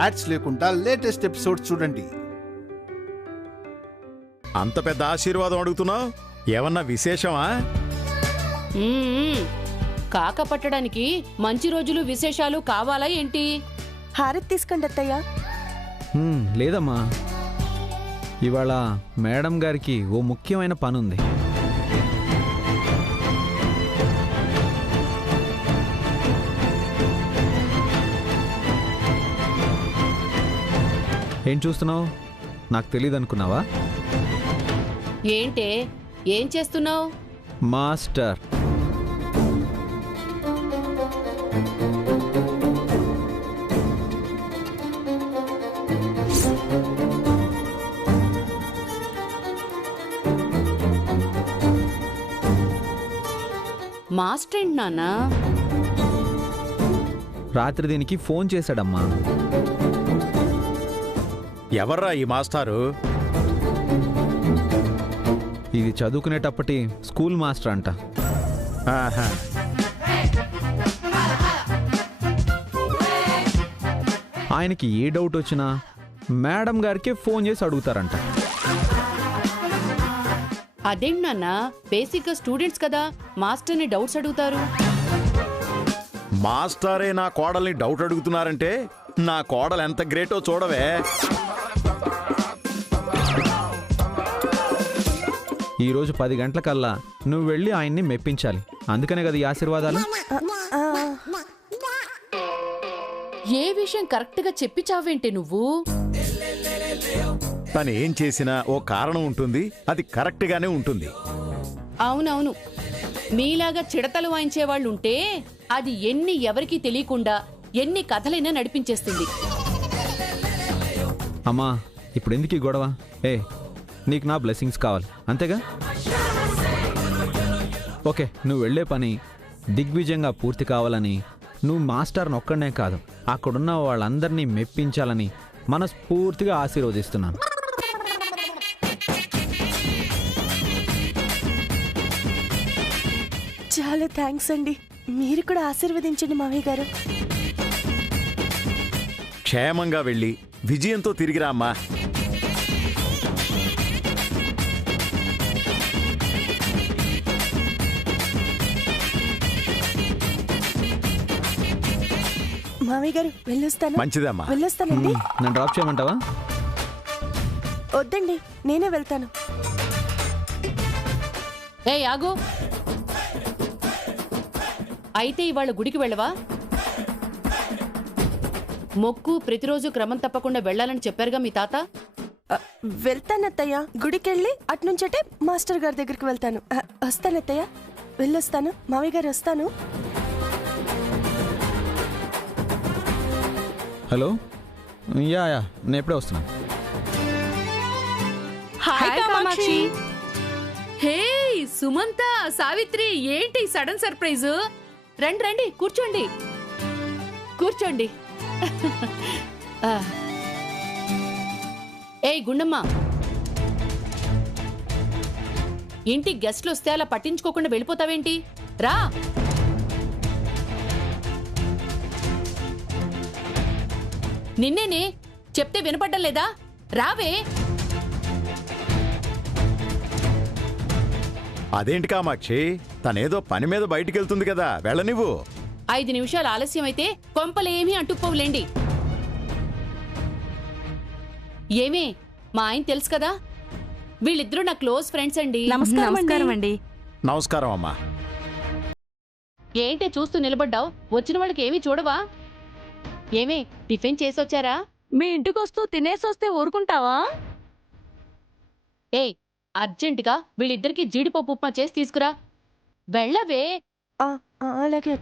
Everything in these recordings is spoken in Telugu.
యాడ్స్ లేకుండా లేటెస్ట్ ఎపిసోడ్స్ చూడండి. అంత పెద్ద ఆశీర్వాదం అడుగుతున్నావు, ఏమన్నా విశేషమా? కాక పట్టడానికి మంచి రోజులు విశేషాలు కావాలా ఏంటి? హారతి తీసుకోండి అత్తయ్య. లేదమ్మా, ఇవాళ మేడం గారికి ఓ ముఖ్యమైన పనుంది. ఏం చూస్తున్నావు? నాకు తెలియదు అనుకున్నావా? ఏంటే, ఏం చేస్తున్నావు? మాస్టర్. మాస్టర్ ఏంటి నాన్నా? రాత్రి దీనికి ఫోన్ చేశాడమ్మా. ఎవర్రా ఈ మాస్టారు? ఇది చదువుకునేటప్పటి స్కూల్ మాస్టర్ అంట. ఆహా. ఆయనకి ఏ డౌట్ వచ్చినా మేడం గారికి ఫోన్ చేసి అడుగుతారంట. అదేంటి నాన్నా, బేసిక్ గా స్టూడెంట్స్ కదా, మాస్టర్ని డౌట్స్ అడుగుతారు. మాస్టారే నా కోడల్ని డౌట్ అడుగుతున్నారంటే నా కోడలు ఎంత గ్రేటో చూడవే. ఈరోజు 10 గంటలకల్లా నువ్వు వెళ్ళి ఆయన్ని మెప్పించాలి. అందుకనే కదా ఈ ఆశీర్వాదాలు. ఏ విషయం కరెక్ట్ గా చెప్పి చావేంటి నువ్వు? తను ఏం చేసినా ఓ కారణం ఉంటుంది, అది కరెక్ట్ గానే ఉంటుంది. అవునవును, మీలాగా చిడతలు వాయించే వాళ్ళు ఉంటే అది ఎవరికి తెలియకుండా ఎన్ని కథలైనా నడిపించేస్తుంది. అమ్మా, ఇప్పుడు ఎందుకు ఈ గొడవ? నీకు నా బ్లెస్సింగ్స్ కావాలి అంతేగా? ఓకే, నువ్వు వెళ్ళే పని దిగ్విజయంగా పూర్తి కావాలని, నువ్వు మాస్టర్ని ఒక్కడనే కాదు అక్కడున్న వాళ్ళందరినీ మెప్పించాలని మనస్ఫూర్తిగా ఆశీర్వదిస్తున్నాను. చాలా థ్యాంక్స్ అండి. మీరు కూడా ఆశీర్వదించండి మావయ్య గారు. క్షేమంగా వెళ్ళి విజయంతో తిరిగిరా అమ్మా. మావయ్య గారు వెళ్ళొస్తాను. మంచిదమ్మా. వెళ్ళొస్తానండి. నన్ను డ్రాప్ చేయమంటావా? వద్దండి, నేనే వెళ్తాను. ఆగు. అయితే ఇవాళ గుడికి వెళ్ళవా? మొక్కు ప్రతిరోజు క్రమం తప్పకుండా వెళ్ళాలని చెప్పారుగా మీ తాత. వెళ్తానత్తయ్య. గుడికెళ్ళి అట్నుంచటే మాస్టర్ గారి దగ్గరికి వెళ్తాను. వస్తానత్తయ్య, వెళ్ళొస్తాను. మావయ్య గారు వస్తాను. హలో, యా నేను ఎప్పుడే వస్తున్నాను. హాయ్ కామాక్షి. హే సుమంత, సావిత్రి, ఏంటి సడన్ సర్ప్రైజ్? రండి రండి, కూర్చోండి కూర్చోండి. గుండమ్మ, ఇంటి గెస్ట్లు వస్తే అలా పట్టించుకోకుండా వెళ్ళిపోతావేంటి? రా. నిన్నేనే చెప్తే వినపడ్డం లేదా? రావే. అదేంటి కామాక్షి, తనేదో పని మీద బయటికెళ్తుంది కదా, వెళ్ళనివ్వు. 5 నిమిషాలు ఆలస్యం అయితే కొంపలేమీ అంటుకోవులేండి. ఏమే, మా ఆయన తెలుసు కదా, వీళ్ళిద్దరూ నా క్లోజ్ ఫ్రెండ్స్ అండి. నమస్కారం అండి. నమస్కారం అమ్మా. ఏంటి చూస్తూ నిలబడ్డావు? వచ్చిన వాళ్ళకి ఏమీ చూడవా? ఏమే, టిఫిన్ చేసొచ్చారా? మీ ఇంటికి వస్తూ తినేసొస్తే ఊరుకుంటావా? అర్జెంటుగా వీళ్ళిద్దరికి జీడిపప్పు ఉప్మా చేసి తీసుకురా. వెళ్ళవే. అలాగే.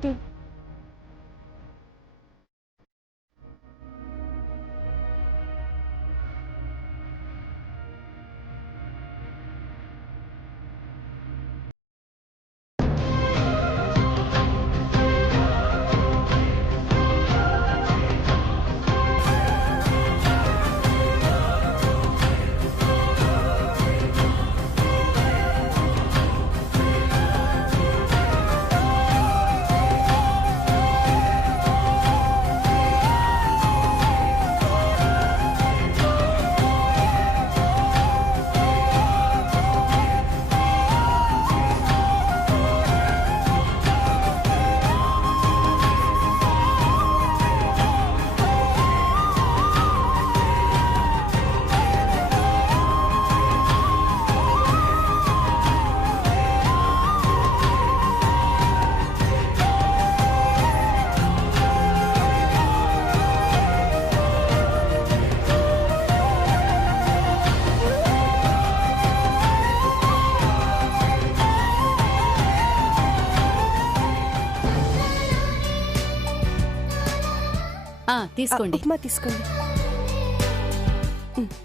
తీసుకోండి. ఉప్మా తీసుకోండి.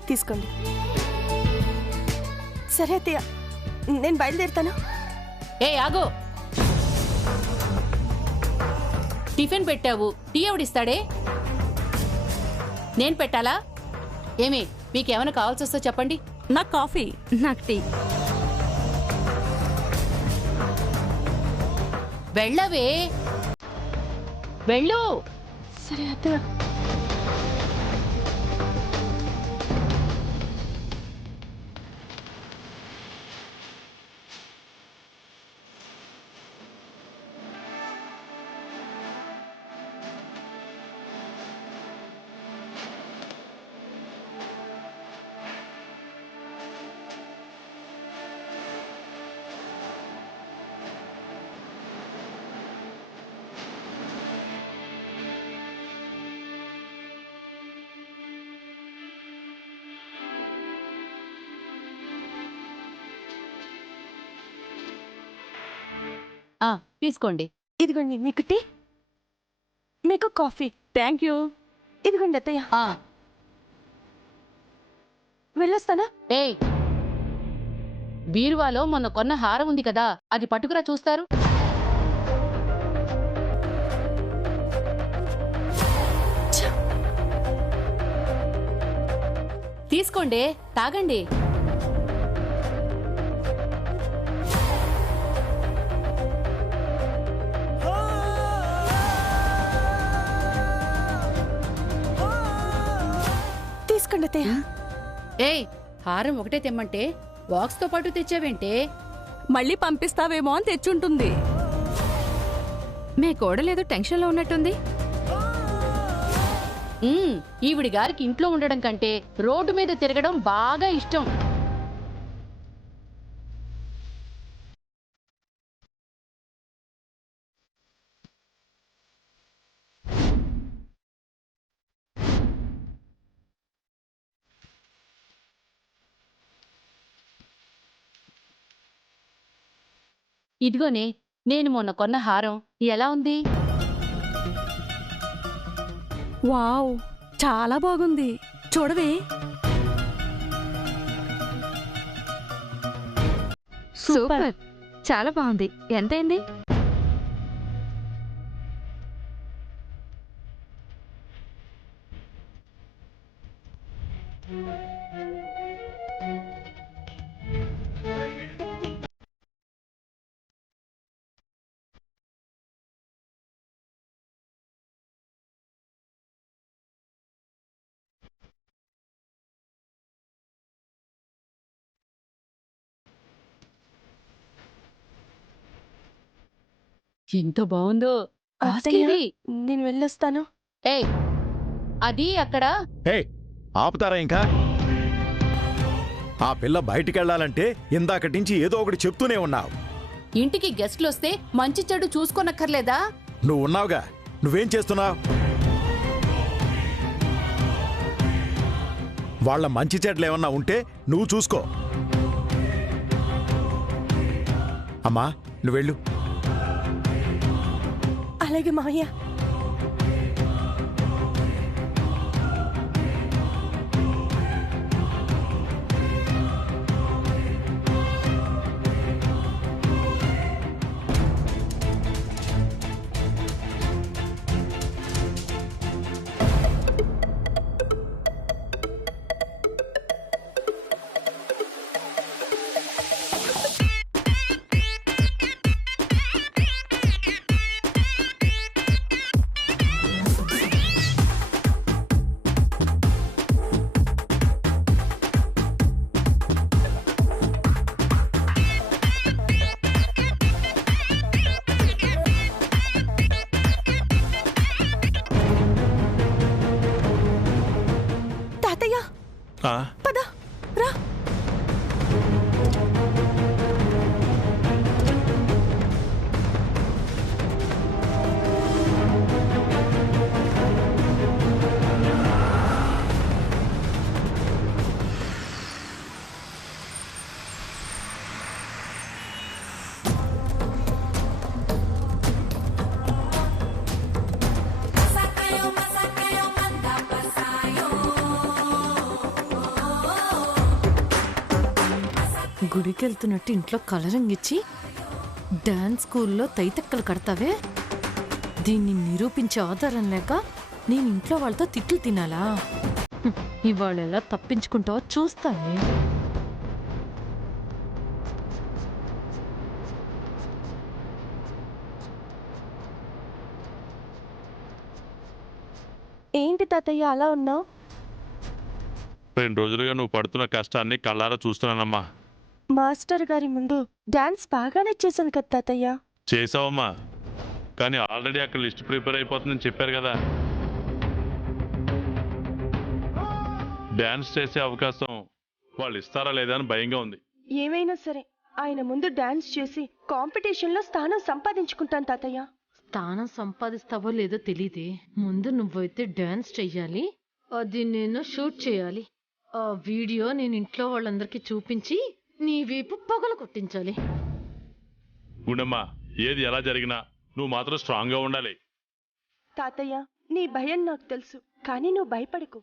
తీసుకోండి. సరే అత్తయ్య, నేను బయలుదేరుతాను. ఏ ఆగో, టిఫిన్ పెట్టావు, టీ ఎవడిస్తాడే? నేను పెట్టాలా? ఏమి మీకేమైనా కావాల్సి వస్తో చెప్పండి. నాకు కాఫీ, నాకు టీ. వెళ్ళవే, వెళ్ళు. సరే అత్తయ్య. తీసుకోండి. ఇదిగోండి మీకు టీ, మీకు కాఫీ. Thank you. ఇదిగోండి అత్తయ్య. వెళ్ళొస్తానా? ఏయ్, బీరువాలో మొన్న కొన్న హారం ఉంది కదా, అది పట్టుకురా చూస్తారు. తీసుకోండి, తాగండి. తీసుకోండి అత్తయ్య. ఏయ్, హారం ఒకటే తెమ్మంటే బాక్స్ తో పాటు తెచ్చావేంటే? మళ్ళీ పంపిస్తావేమో అని తెచ్చుంటుంది. మీ కోడలేదో టెన్షన్లో ఉన్నట్టుంది. ఈవిడి గారికి ఇంట్లో ఉండడం కంటే రోడ్డు మీద తిరగడం బాగా ఇష్టం. ఇదిగోనే, నేను మొన్న కొన్న హారం ఎలా ఉంది? వావ్, చాలా బాగుంది. చూడవే. సూపర్, చాలా బాగుంది. ఎంతైంది? ఎంత బాగుందో. అత్తయ్య, ఇది. నేను వెళ్ళొస్తాను. ఏయ్, అది అక్కడ. హే, ఆపుతారా ఇంకా? ఆ పిల్ల బయటికెళ్ళాలంటే ఇందాకటి నుంచి ఏదో ఒకటి చెప్తూనే ఉన్నావు. ఇంటికి గెస్ట్లు వస్తే మంచి చెడు చూసుకోనక్కర్లేదా? నువ్వు ఉన్నావుగా, నువ్వేం చేస్తున్నావు? వాళ్ళ మంచి చెడ్లు ఏమన్నా ఉంటే నువ్వు చూసుకో. అమ్మా, నువ్వెళ్ళు. అలాగే మావయ్య. పద, రా. గుడికి వెళ్తున్నట్టు ఇంట్లో కలరింగ్ ఇచ్చి డాన్స్ స్కూల్లో తైతక్కలు కడతావే, దీన్ని నిరూపించే ఆధారం లేక నేను ఇంట్లో వాళ్ళతో తిట్లు తినాలా? ఇవాళ ఎలా తప్పించుకుంటావో చూస్తానే. ఏంటి తాతయ్య అలా ఉన్నావు? 2 రోజులుగా నువ్వు పడుతున్న కష్టాన్ని కళ్ళారా చూస్తున్నానమ్మా. మాస్టర్ గారి ముందు డాన్స్ బాగానే చేశాను కదా తాతయ్య. చేసావమ్మా, కానీ ఆల్రెడీ అక్కడ లిస్ట్ ప్రిపేర్ అయిపోతుందని చెప్పారు కదా. డాన్స్ చేసే అవకాశం వాళ్ళు ఇస్తారా లేదా అని భయంగా ఉంది. ఏమైనా సరే ఆయన ముందు డాన్స్ చేసి కాంపిటీషన్లో స్థానం సంపాదించుకుంటాను తాతయ్య. స్థానం సంపాదిస్తావో లేదో తెలీదే, ముందు నువ్వైతే డాన్స్ చెయ్యాలి, అది నేను షూట్ చేయాలి. ఆ వీడియో నేను ఇంట్లో వాళ్ళందరికీ చూపించి నీ వీపు పొగలు కొట్టించాలి. గుండమ్మా, ఏది ఎలా జరిగినా నువ్వు మాత్రం స్ట్రాంగ్గా ఉండాలి. తాతయ్య నీ భయం నాకు తెలుసు, కానీ నువ్వు భయపడకు.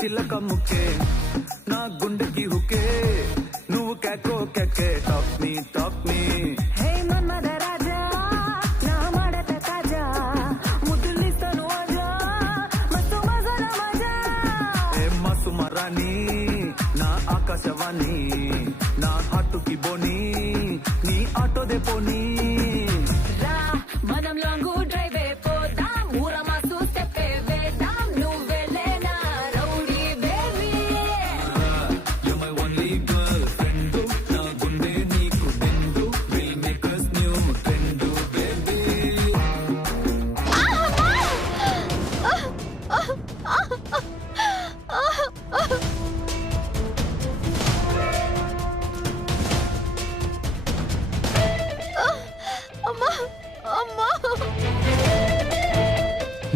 చిల్లక ముక్కే నా గుండెకి హుకే, నువ్వు కేకో కేకే టాక్ మీ హే మన్మద రాజా నా మడత తాజా ముద్దులిస్తాను ఆజా మస్తు మజాల మజా. హే మసు మరాని నా ఆకాశవాణి, నా హాటుకి బోని నీ ఆటో దే పోనీ. రా మనం లాంగు డ్రైవే పోదాం, ఊర మాసు స్టెప్పే వేద్దాం, నువ్వే లేనా rowdy baby. You my only girl friend, నా గుండె నీకు నిండు, will make us new trend baby.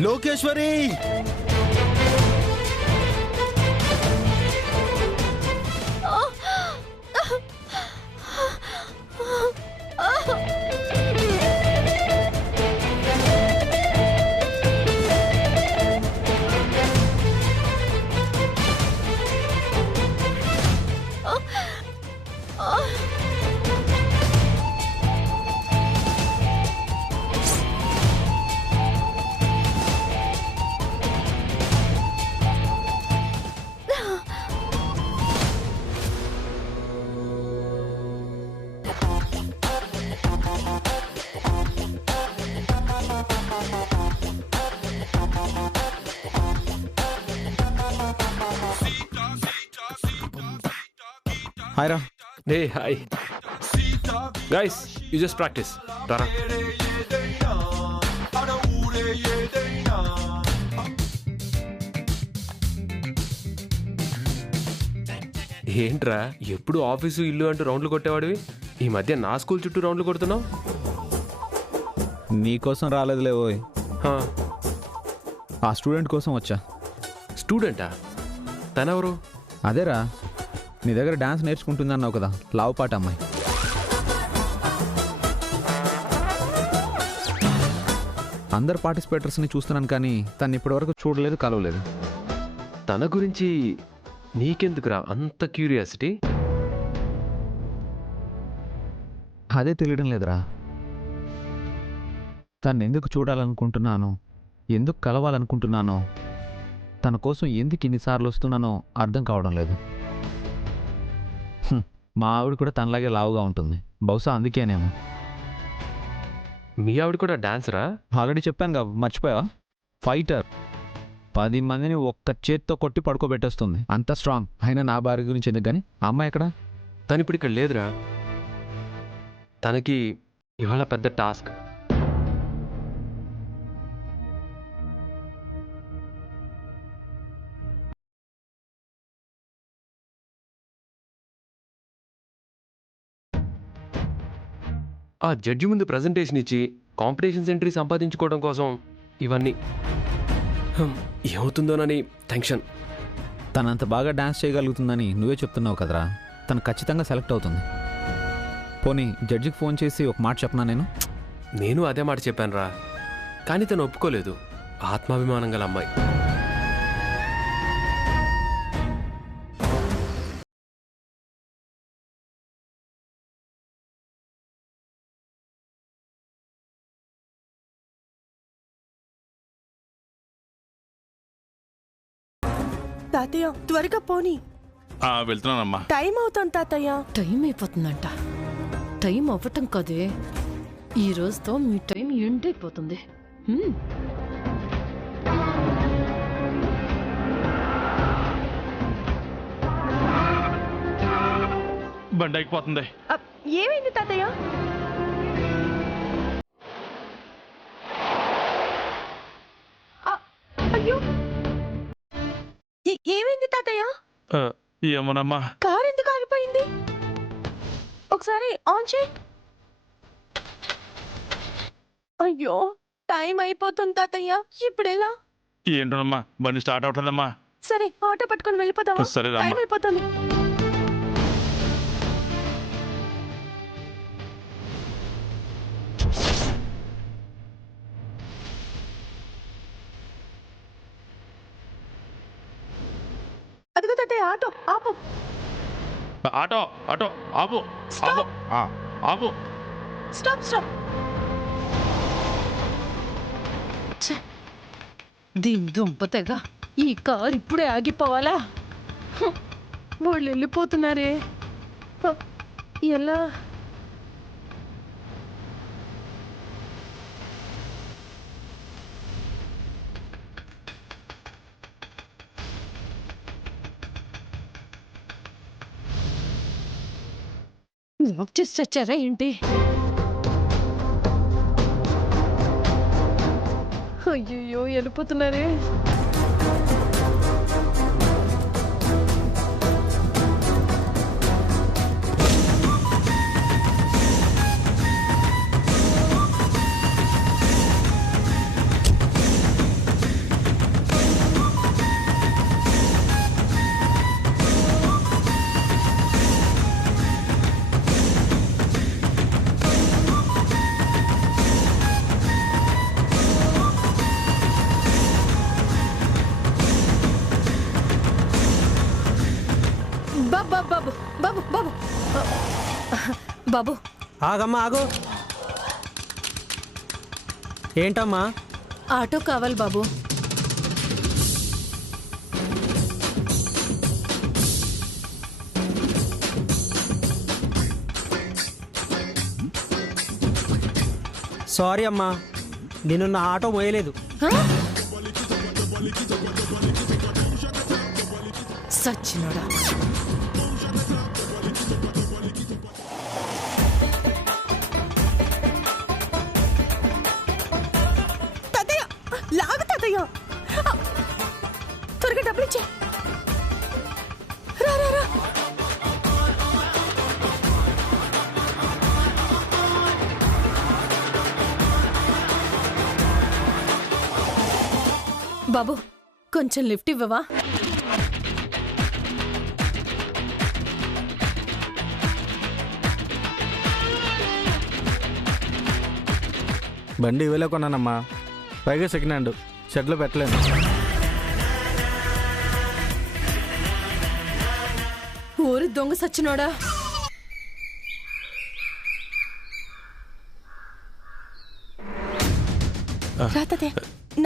Lokeshwari, hi రా. Hey, hi. Guys, you just practice. Tara. ఏంట్రా ఎప్పుడు ఆఫీసు ఇల్లు అంటూ రౌండ్లు కొట్టేవాడివి, ఈ మధ్య నా స్కూల్ చుట్టూ రౌండ్లు కొడుతున్నావు? నీకోసం రాలేదులే ఓయ్, హా, ఆ స్టూడెంట్ కోసం వచ్చా. స్టూడెంటా? తనెవరు? అదేరా నీ దగ్గర డాన్స్ నేర్చుకుంటుంది అన్నావు కదా, లావుపాట అమ్మాయి. అందరు పార్టిసిపేటర్స్ని చూస్తున్నాను కానీ తను ఇప్పటివరకు చూడలేదు, కలవలేదు. తన గురించి నీకెందుకురా అంత క్యూరియాసిటీ? అదే తెలియడం లేదురా. తను ఎందుకు చూడాలనుకుంటున్నానో, ఎందుకు కలవాలనుకుంటున్నానో, తన కోసం ఎందుకు ఇన్నిసార్లు వస్తున్నానో అర్థం కావడం లేదు. మా ఆవిడ కూడా తనలాగే లావుగా ఉంటుంది, బహుశా అందుకేనేమో. మీ ఆవిడ కూడా డాన్సరా? ఆల్రెడీ చెప్పాను కదా, మర్చిపోయావా? ఫైటర్. 10 మందిని ఒక్క చేత్తో కొట్టి పడుకోబెట్టేస్తుంది, అంత స్ట్రాంగ్. అయినా నా భార్య గురించి ఎందుకు కానీ. ఆ అమ్మాయి ఎక్కడ? తను ఇప్పుడు ఇక్కడ లేదురా. తనకి ఇవాళ పెద్ద టాస్క్. ఆ జడ్జి ముందు ప్రజెంటేషన్ ఇచ్చి కాంపిటీషన్స్ ఎంట్రీ సంపాదించుకోవడం కోసం ఇవన్నీ ఏమవుతుందోనని టెన్షన్. తనంత బాగా డాన్స్ చేయగలుగుతుందని నువ్వే చెప్తున్నావు కదరా. తను ఖచ్చితంగా సెలెక్ట్ అవుతుంది. పోనీ జడ్జికి ఫోన్ చేసి ఒక మాట చెప్పనా నేను అదే మాట చెప్పాను రా, కానీ తను ఒప్పుకోలేదు. ఆత్మాభిమానం గల అమ్మాయి. తాతయ్య త్వరగా పోనీ, వెళ్తున్నానమ్మా. టైం అవుతుంది తాతయ్య. టైం అయిపోతుందంట. టైం అవ్వటం కదే, ఈ రోజుతో మీ టైం ఎండ్ అయిపోతుంది. బండి అయిపోతుంది. ఏమైంది తాతయ్య? అయ్యో, ఏమైంది తాతయ్య? ఏమోనమ్మా. కార్ ఎందుకు ఆగిపోయింది? ఒకసారి ఆన్ చేయి. అయ్యో, టైం అయిపోతుంది తాతయ్య, ఇప్పుడెలా? ఏంటోనమ్మా, బండి స్టార్ట్ అవుతుందమ్మా. సరే ఆటో పట్టుకొని వెళ్ళిపోతావా? సరే రామ్మా. టైం అయిపోతుంది. అదిగో తాతయ్య, ఆటో ఆపు. ఆటో ఆటో ఆపు ఆపు ఆపు. Stop stop. దీని దుంపతెగా, ఈ కార్ ఇప్పుడే ఆగిపోవాలా? వాళ్ళు వెళ్ళిపోతున్నారే, ఎలా? లాక్ చేసి చచ్చారా ఏంటి? అయ్యో, వెళ్ళిపోతున్నారే. బాబు బాబు బాబు బాబు, ఆగమ్మా ఆగు. ఏంటమ్మా? ఆటో కావాలి బాబు. సారీ అమ్మా, నేను నా ఆటో మోయలేదు. సచ్చినోడా. తాతయ్య లాగు తాతయ్య, త్వరగా డబ్బులు ఇచ్చే. రా రా రా. బాబు, కొంచెం లిఫ్ట్ ఇవ్వవా? బండి ఇవ్వలే కొన్నానమ్మా, పైగా సెకండ్ హ్యాండ్, షెడ్లో పెట్టలేను. ఊరి దొంగ సచ్చినోడా.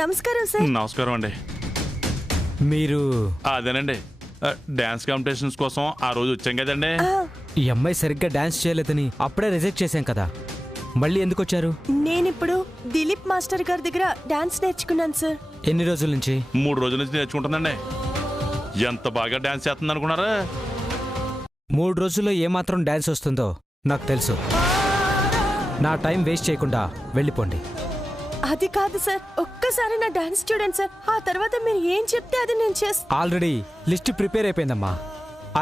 నమస్కారం సార్. నమస్కారం అండి. మీరు? అదేనండి, డాన్స్ కాంపిటీషన్స్ కోసం ఆ రోజు వచ్చాం కదండి. ఈ అమ్మాయి సరిగ్గా డాన్స్ చేయలేదని అప్పుడే రిజెక్ట్ చేశాం కదా, మళ్ళీ ఎందుకు వచ్చారు? నేనిప్పుడు దిలీప్ మాస్టర్ గారి దగ్గర డాన్స్ నేర్చుకున్నాను సార్. ఎన్ని రోజుల నుంచి? 3 రోజుల నుంచి నేర్చుకుంటుందండి. ఎంత బాగా డాన్స్ చేస్తుంది అనుకున్నారా? 3 రోజుల్లో ఏమాత్రం డాన్స్ వస్తుందో నాకు తెలుసు. నా టైం వేస్ట్ చేయకుండా వెళ్ళిపోండి. అది కాదు సార్, ఒక్కసారి నా డాన్స్ చూడండి సార్, ఆ తర్వాత మీరు ఏం చెప్తే అది నేను చేస్తాను. ఆల్రెడీ లిస్ట్ ప్రిపేర్ అయిపోయిందమ్మా.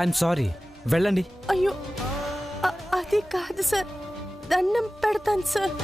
ఐఎమ్ సారీ, వెళ్ళండి. అయ్యో, అది కాదు సార్, దండం పెడతాను సార్.